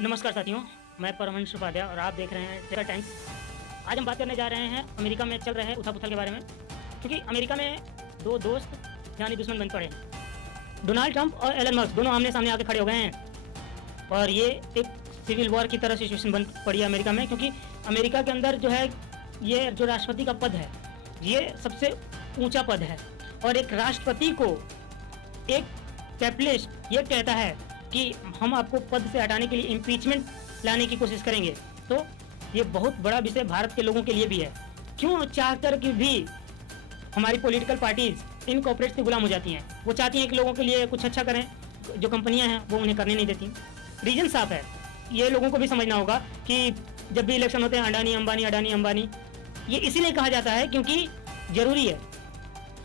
नमस्कार साथियों, मैं परमहंस उपाध्याय और आप देख रहे हैं टेकर टाइम्स। आज हम बात करने जा रहे हैं अमेरिका में चल रहे उथल-पुथल के बारे में, क्योंकि अमेरिका में दो दोस्त यानी दुश्मन बन पड़े हैं। डोनाल्ड ट्रंप और एलन मस्क दोनों आमने-सामने आके खड़े हो गए हैं और ये एक सिविल वॉर की तरह सिचुएशन बन पड़ी है अमेरिका में, क्योंकि अमेरिका के अंदर जो है ये जो राष्ट्रपति का पद है ये सबसे ऊंचा पद है और एक राष्ट्रपति को एक कैपिटलिस्ट ये कहता है कि हम आपको पद से हटाने के लिए इम्पीचमेंट लाने की कोशिश करेंगे। तो ये बहुत बड़ा विषय भारत के लोगों के लिए भी है। क्यों चाहकर कि भी हमारी पॉलिटिकल पार्टीज इन कॉर्पोरेट्स के गुलाम हो जाती हैं। वो चाहती हैं कि लोगों के लिए कुछ अच्छा करें, जो कंपनियां हैं वो उन्हें करने नहीं देती। रीजन साफ है, ये लोगों को भी समझना होगा कि जब भी इलेक्शन होते हैं अडानी अंबानी, ये इसीलिए कहा जाता है क्योंकि ज़रूरी है।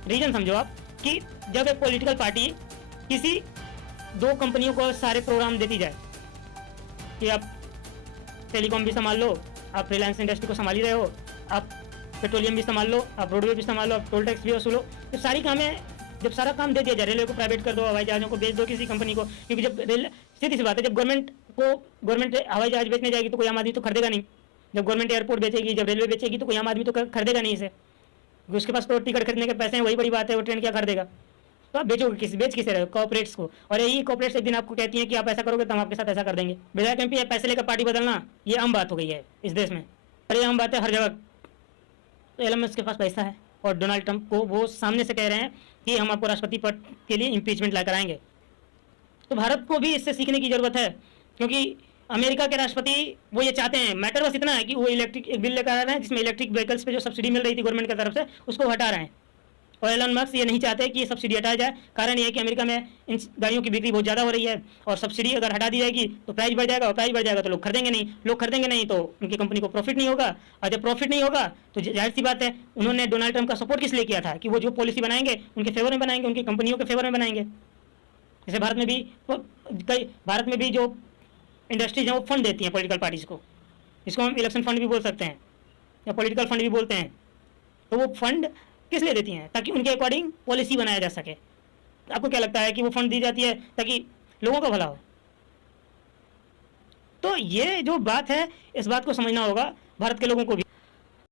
रीजन समझो आप कि जब एक पॉलिटिकल पार्टी किसी दो कंपनियों को सारे प्रोग्राम देती जाए कि आप टेलीकॉम भी संभाल लो, आप रिलायंस इंडस्ट्री को संभाल ही रहे हो, आप पेट्रोलियम भी संभाल लो, आप रोडवे भी संभाल लो, आप टोल टैक्स भी वसूलो, तो सारी कामें जब सारा काम दे दिया जाए, रेलवे को प्राइवेट कर दो, हवाई जहाज़ों को बेच दो किसी कंपनी को, क्योंकि जब सीधी सी बात है, जब गवर्नमेंट हवाई जहाज बेचने जाएगी तो कोई आम आदमी तो खरीदेगा नहीं। जब गवर्नमेंट एयरपोर्ट बेचेगी, जब रेलवे बेचेगी तो कोई आम आदमी तो खरीदेगा नहीं इसे, उसके पास तो टिकट खरीदने के पैसे हैं, वही बड़ी बात है, वो ट्रेन क्या खरीदेगा। तो आप बेचोगे बेच किसे रहे, कॉर्पोरेट्स को। और यही कॉर्पोरेट्स एक दिन आपको कहती हैं कि आप ऐसा करोगे तो हम आपके साथ ऐसा कर देंगे। विधायक एमपी पैसे लेकर पार्टी बदलना ये आम बात हो गई है इस देश में, और ये आम बात है हर जगह। तो एलन मस्क के पास पैसा है और डोनाल्ड ट्रंप को वो सामने से कह रहे हैं कि हम आपको राष्ट्रपति पद के लिए इम्पीचमेंट ला कर आएंगे। तो भारत को भी इससे सीखने की जरूरत है, क्योंकि अमेरिका के राष्ट्रपति वो ये चाहते हैं, मैटर बस इतना है कि वो इलेक्ट्रिक एक बिल लेकर आ रहे हैं जिसमें इलेक्ट्रिक व्हीकल्स पे जो सब्सिडी मिल रही थी गवर्नमेंट की तरफ से उसको हटा रहे हैं। और एलन मस्क ये नहीं चाहते कि ये सब्सिडी हटाया जाए। कारण ये है कि अमेरिका में इन गाड़ियों की बिक्री बहुत ज़्यादा हो रही है और सब्सिडी अगर हटा दी जाएगी तो प्राइस बढ़ जाएगा, और प्राइस बढ़ जाएगा तो लोग खरीदेंगे नहीं तो उनकी कंपनी को प्रॉफिट नहीं होगा, और जब प्रॉफिट नहीं होगा तो जाहिर सी बात है उन्होंने डोनाल्ड ट्रंप का सपोर्ट किस लिए किया था कि वो जो पॉलिसी बनाएंगे उनके फेवर में बनाएंगे, उनकी कंपनियों के फेवर में बनाएंगे। जैसे भारत में भी जो इंडस्ट्रीज हैं वो फंड देती हैं पॉलिटिकल पार्टीज़ को, इसको हम इलेक्शन फंड भी बोल सकते हैं या पॉलिटिकल फंड भी बोलते हैं। तो वो फंड किस लिए देती हैं? ताकि उनके अकॉर्डिंग पॉलिसी बनाया जा सके। आपको क्या लगता है कि वो फंड दी जाती है ताकि लोगों का भला हो? तो ये जो बात है इस बात को समझना होगा भारत के लोगों को भी।